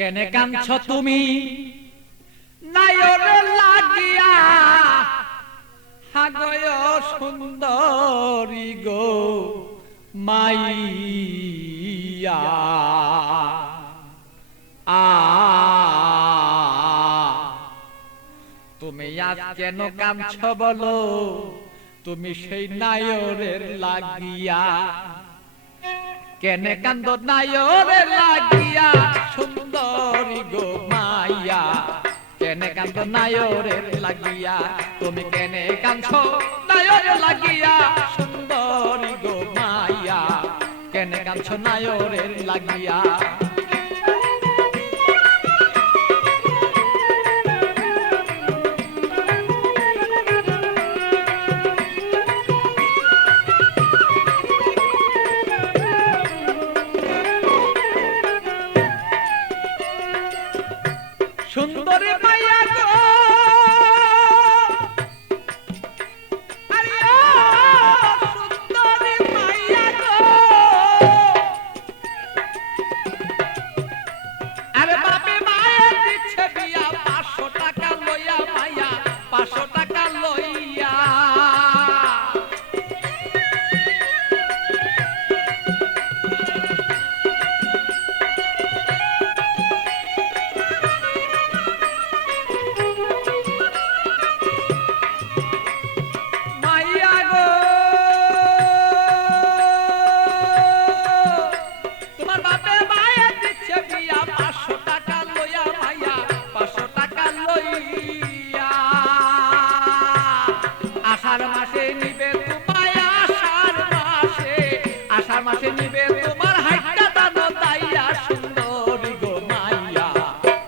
কেনে কাঁদছ তুমি নায়রে লাগিয়া হাগয় সুন্দরী গো মাইয়া তুমি আজ কেন কাঁদছ বলো তুমি সেই নায়রের লাগিয়া কেনে কান্দ নায়রে লাগিয়া সুন্দরী গো মাইয়া কেনে কান্দ নায়রে লাগিয়া তুমি কেনে কাঁদছ নায়রে লাগিয়া সুন্দরী গো মাইয়া কেনে কাঁদছ নায়রে লাগিয়া সুন্দরী মাইয়া গো আরে সুন্দরী মাইয়া গো আরে বাপে মায়ে দিচ্ছে বিয়া 500 টাকা লইয়া মাইয়া 500 টাকা লইয়া আষাঢ় মাসে নিবে তোমার হাইটা দানো তাইয়া সুন্দরী গো মাইয়া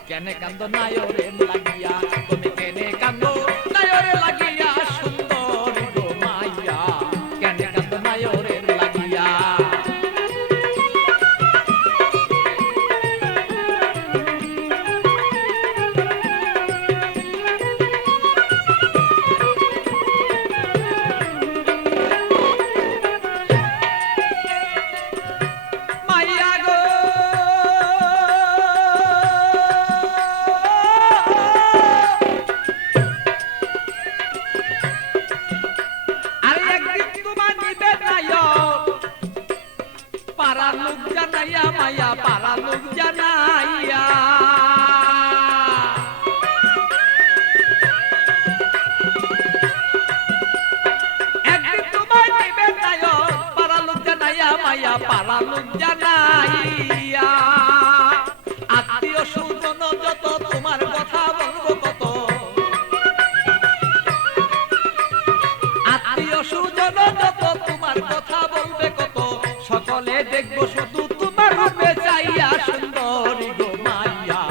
কেনে কান্দ নায়রে লাগিয়া তুমি কেনে কান্দ নায়রে লাগিয়া সুন্দরী গো মাইয়া কেনে কান্দ নায়রে লাগিয়া পারা লোক জানাইয়া মাইয়া পারা লোক জানাইয়া একদিন তোমার নিবে নায়ক পারা লোক জানাইয়া মাইয়া পারা লোক জানাইয়া আত্মীয় স্বজন যত তোমার কথা বলবো কত আত্মীয় স্বজন যত তোমার কথা বলবে কত সকলে দেখবো শুধু তোমার রূপে চাইয়া সুন্দরী গো মাইয়া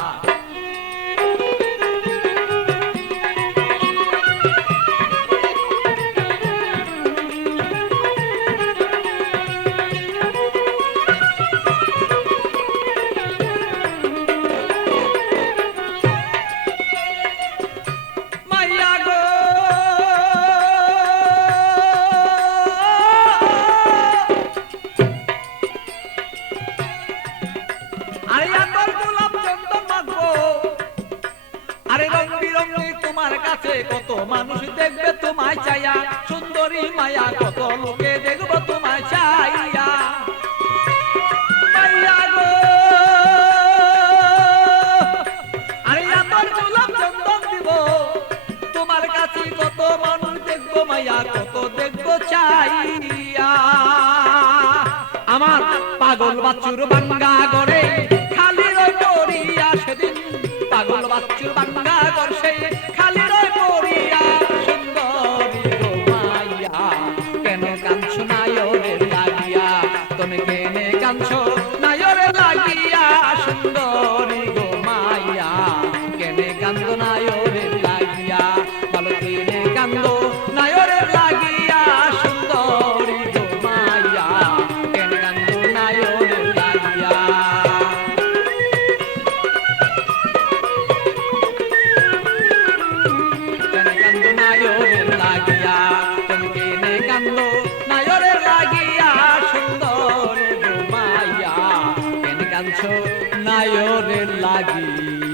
মাইয়া গো আরে রং বিরঙি তোমার কাছে কত মানুষ দেখবে তোমায় চাইয়া সুন্দরী মায়া কত লোকে দেখবো তোমায় চাইয়া মাইয়া গো আরে আমার গোলাপ চন্দন দিব তোমার কাছে কত মানুষ দেখবো মায়া কত দেখবো চাইয়া আমার পাগল বাচ্চুর বাঙ্গা গড়ে খালি রই পড়িয়া সেদিন পাগল বাচ্চুর বাঙ্গা গড়ে খালি রই পড়িয়া সুন্দরী গো মাইয়া কেন কাঁদছ নায়রে লাগিয়া তুমি কেনে কাঁদছ নায়রে লাগিয়া সুন্দরী গো মাইয়া কেনে কান্দ নায়রে লাগিয়া বলো কেনে কান্দ নায়রে লাগিয়া সুন্দরী গো মাইয়া কেনে কান্দ নায়রে লাগিয়া কেনে কান্দ নায়রে লাগিয়া তুমি কেনে কান্দ নায়রে লাগিয়া সুন্দরী গো মাইয়া কেনে কাঁদছ নায়রে লাগিয়া।